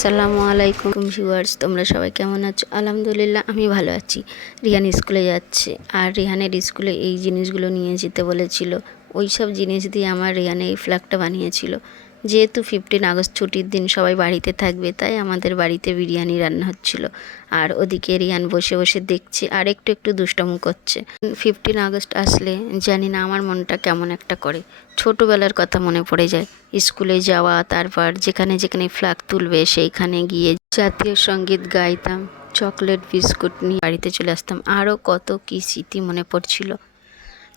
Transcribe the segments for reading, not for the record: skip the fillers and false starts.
আসসালামু আলাইকুম ভিউয়ার্স, তোমরা সবাই কেমন আছো? আলহামদুলিল্লাহ আমি ভালো আছি। রিহান স্কুলে যাচ্ছে, আর রিহানের স্কুলে এই জিনিসগুলো নিয়ে যেতে বলেছিল। ওই সব জিনিস দিয়ে আমার রিহান এই ফ্ল্যাগটা বানিয়েছিল। যেহেতু 15 আগস্ট ছুটির দিন, সবাই বাড়িতে থাকবে, তাই আমাদের বাড়িতে বিরিয়ানি রান্না হচ্ছিল। আর ওদিকে রিহান বসে বসে দেখছে আর একটু একটু দুষ্টামো করছে। 15 আগস্ট আসলে জানি না আমার মনটা কেমন একটা করে। ছোটোবেলার কথা মনে পড়ে যায়, স্কুলে যাওয়া, তারপর যেখানে যেখানে ফ্ল্যাগ তুলবে সেইখানে গিয়ে জাতীয় সঙ্গীত গাইতাম, চকলেট বিস্কুট নিয়ে বাড়িতে চলে আসতাম। আরও কত কী স্মৃতি মনে পড়ছিল।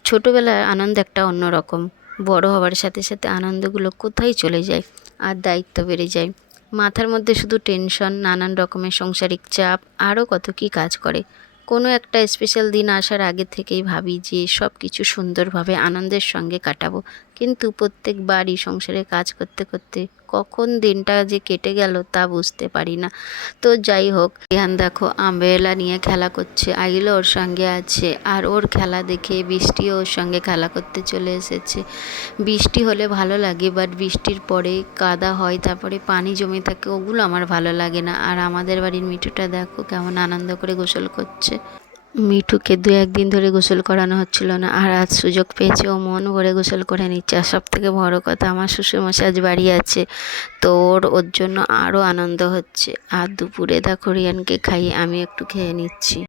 ছোটোবেলার আনন্দ একটা অন্যরকম। বড় হওয়ার সাথে সাথে আনন্দগুলো কোথায় চলে যায়, আর দায়িত্ব বেড়ে যায়। মাথার মধ্যে শুধু টেনশন, নানান রকমের সংসারিক চাপ, আরও কত কী কাজ করে। কোনো একটা স্পেশাল দিন আসার আগে থেকেই ভাবি যে সব কিছু সুন্দরভাবে আনন্দের সঙ্গে কাটাবো, কিন্তু প্রত্যেকবারই সংসারে কাজ করতে করতে কখন দিনটা যে কেটে গেল তা বুঝতে পারি না। তো যাই হোক, রিহান দেখো আমব্রেলা নিয়ে খেলা করছে, আইলো ওর সঙ্গে আছে, আর ওর খেলা দেখে বৃষ্টিও ওর সঙ্গে খেলা করতে চলে এসেছে। বৃষ্টি হলে ভালো লাগে, বাট বৃষ্টির পরে কাদা হয়, তারপরে পানি জমে থাকে, ওগুলো আমার ভালো লাগে না। আর আমাদের বাড়ির মিঠুটা দেখো কেমন আনন্দ করে গোসল করছে। মিঠুকে 2-1 দিন ধরে গোসল করানো হচ্ছিল না, আর আজ সুযোগ পেয়েছে, ও মন ভরে গোসল করে নিচ্ছে। আর সব থেকে বড় কথা, আমার শ্বশুরমশাই আজ বাড়ি আছে, তো ওর জন্য আরও আনন্দ হচ্ছে। আর দুপুরে দেখো রিয়ানকে খাইয়ে আমি একটু খেয়ে নিচ্ছি।